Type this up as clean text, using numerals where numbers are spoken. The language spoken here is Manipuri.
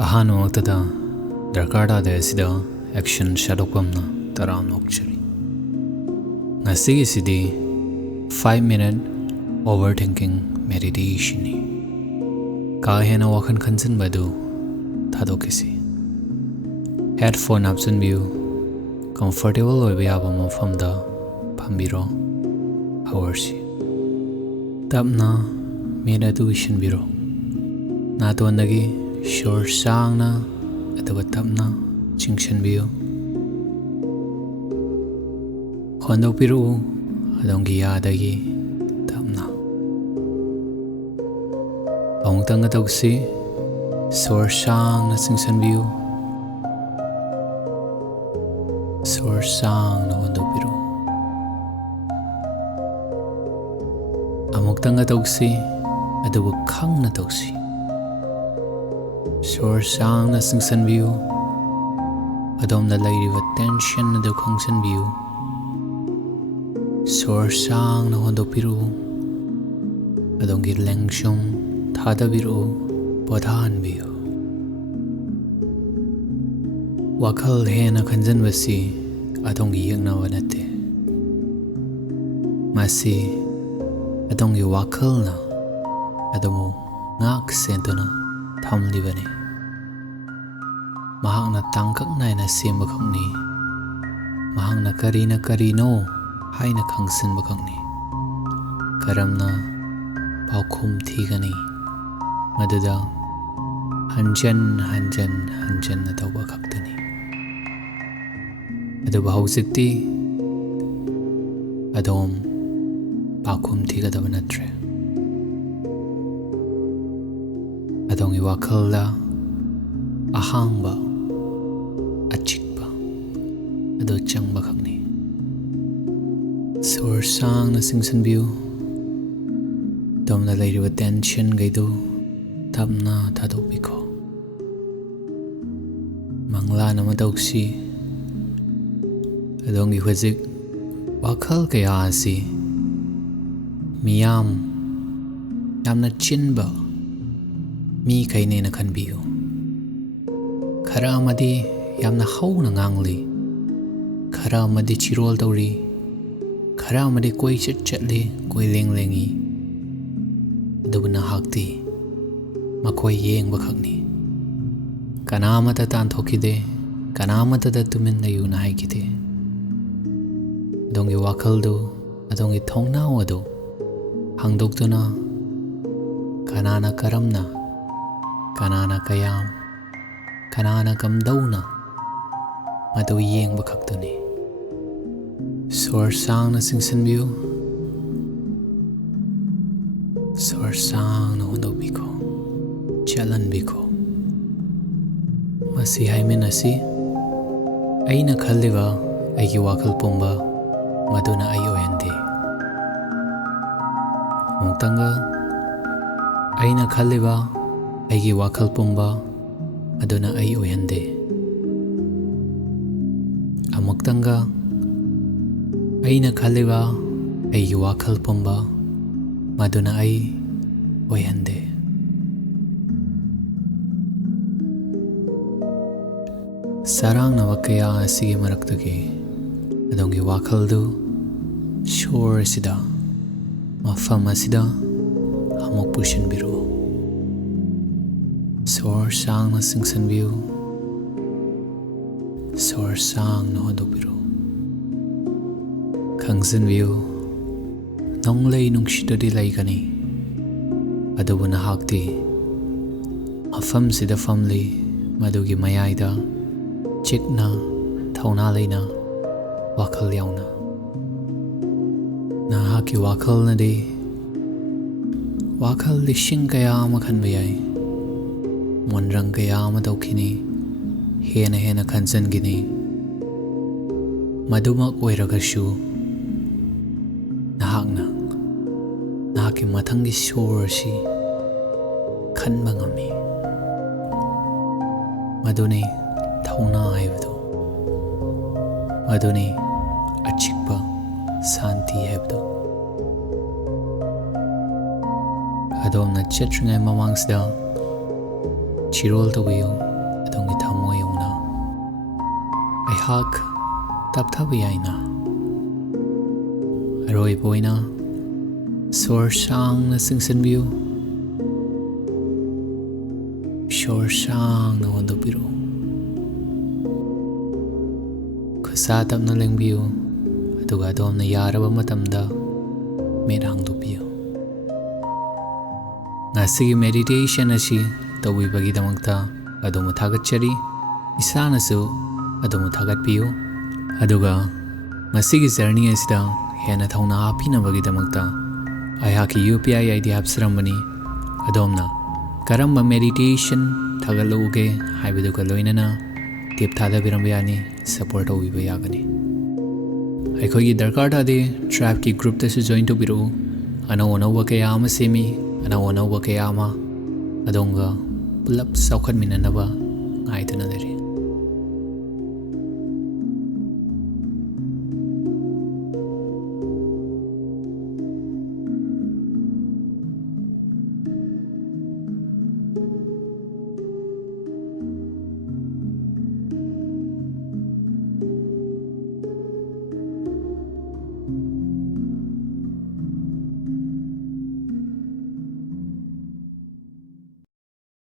Ahanu Aktada Darkar Tade Axn Sadokpam Taram Nokchari. Ngasi Sidi 5-minute overthinking meditation. Kahena Wakan Kansan Badu Tadokisi. Headphone option view. Comfortable Oiba from the Pambiro Hoursi. Tapna Meditation Biro. Natuandagi Shore Sangna at the Tapna Jinction View. Hondo Piru Adongia Dagi Tapna. Ongtanga Togsi Sore Sang Jinction View. Sore Sang no Hondo Piru. Amuktanga Togsi at the Wakang na Togsi. Sore Sang na Singsan View. Adom na lady with tension na the Kongsan View. Sore Sang na Hondo Piru. Adong Gilengshong Tada Biru Podhan View. Wakal Hena Kanjan Vasi Adong Yang na Wanate. Masi Adong Wakal na Adomo Ngak Sentona Tamlivani. Mahang na tangkak na simba kang ni. Mahang na karino hay na kangsin bakang ni. Karam na paukum tiga ni. Madada hanjan na tawba kaktani. Ado bahawsikti adom paukum tiga dabanatre. Adong iwakal la ahang ba achik ba ado chang ba khakni. Sore Sang na Singsan View. Dom na lady with tension gaido tapna tadokbiko. Mangla na matauksi adong ihwazik wakal kaya asi miyam yamna chinba mi kaine na kanbiyo. Khara amadi yamna hauna ngangli. Khara amadi chirol tauri. Khara amadi koi chatli koi lengi. Dubna hakti makoi yeng bakhakni. Kanamata tan thokide kanamata da tumin na yuna haikide. Dongi wakal do adongi thongna wado hangdoktuna kanana karamna kanana kayam kanana kamdauna madu yeng bakhaktuni. Sore Sang na Singsan View. Sore Sang na Hondo Biko Chalan Biko. Masi haimin asi aina khalliba aigi wakal pumba maduna ai oyandi. Mungtanga aina khalliba aigi wakal pumba aduna ai oyande. Amuktanga aina khalliba aigi wakal pumba maduna ai oyande. Sarang na wakaya asigi maraktagi adongi wakal do shore sida mafam asida hamok pushin biru. Sore Sang na Singsan View. Sore Sang na Hondo Piru. Kangsan View. Nonglay nung shidadi lay kani. Adobo na hakti. Afam sida famli madugi mayayda. Chik na thauna lay na wakal yaw na. Nahaki wakal na di. Wakal lishing kaya makan bayay. Monrang kaya matawkini hena kansan gini madumak oiragashu nahaki matangi shore si kanba ngami maduni thauna haibdo maduni achikpa santi haibdo. Adom na chatringai mamangsda Chirol tawiyo ꯑꯗꯣꯝꯒꯤ ꯊꯃꯣꯏ ꯌꯧꯅ ꯑꯩꯍꯥꯛ ꯇꯞꯊꯕ ꯌꯥꯏꯅ ꯑꯔꯣꯏꯕ ꯑꯣꯏꯅ ꯁ꯭ꯋꯔ ꯁꯥꯡꯅ ꯆꯤꯡꯁꯤꯟꯕꯤꯌꯨ ꯁ꯭ꯋꯔ ꯁꯥꯡꯅ ꯍꯣꯟꯗꯣꯛꯄꯤꯔꯛꯎ ꯈꯨꯠꯁꯥ ꯇꯞꯅ ꯂꯦꯡꯕꯤꯌꯨ ꯑꯗꯨꯒ ꯑꯗꯣꯝꯅ ꯌꯥꯔꯕ ꯃꯇꯝꯗ ꯃꯤꯠ ꯍꯥꯡꯗꯣꯛꯄꯤꯌꯨ ꯉꯁꯤꯒꯤ ꯃꯦꯗꯤꯇꯦꯁꯟ ꯑꯁꯤ ꯇꯧꯕꯤꯕꯒꯤꯗꯃꯛꯇ ꯑꯗꯣꯝꯕꯨ ꯊꯥꯒꯠꯆꯔꯤ ꯏꯁꯥꯅꯁꯨ ꯑꯗꯣꯝꯕꯨ ꯊꯥꯒꯠꯄꯤꯌꯨ ꯑꯗꯨꯒ ꯉꯁꯤꯒꯤ ꯖꯔꯅꯤ ꯑꯁꯤꯗ ꯍꯦꯟꯅ ꯊꯧꯅꯥ ꯍꯥꯞꯄꯤꯅꯕꯒꯤꯗꯃꯛꯇ ꯑꯩꯍꯥꯛꯀꯤ UPI ID ꯍꯥꯞꯆꯔꯝꯕꯅꯤ ꯑꯗꯣꯝꯅ ꯀꯔꯝꯕ ꯃꯦꯗꯤꯇꯦꯁꯟ ꯊꯥꯒꯠꯂꯛꯎꯒꯦ ꯍꯥꯏꯕꯗꯨꯒ ꯂꯣꯏꯅꯅ ꯇꯤꯞ ꯊꯥꯗꯕꯤꯔꯝꯕ ꯌꯥꯅꯤ ꯁꯄꯣꯔꯠ ꯇꯧꯕꯤꯕ ꯌꯥꯒꯅꯤ ꯑꯩꯈꯣꯏꯒꯤ ꯗꯔꯀꯥꯔ ꯇꯥꯗꯦ ꯇ꯭ꯔꯥꯏꯕꯀꯤ ꯒ꯭ꯔꯨꯞꯇꯁꯨ ꯖꯣꯏꯟ ꯇꯧꯕꯤꯔꯛꯎ ꯑꯅꯧ ꯑꯅꯧꯕ ꯀꯌꯥ ꯑꯃ ꯁꯦꯝꯃꯤ ꯑꯅꯧ ꯑꯅꯧꯕ ꯀꯌా ꯑꯃ ꯑꯗꯣꯝꯒ ꯄꯨꯂꯞ ꯆꯥꯎꯈꯠꯃꯤꯟꯅꯅꯕ ꯉꯥꯏꯗꯨꯅ ꯂꯩꯔꯤ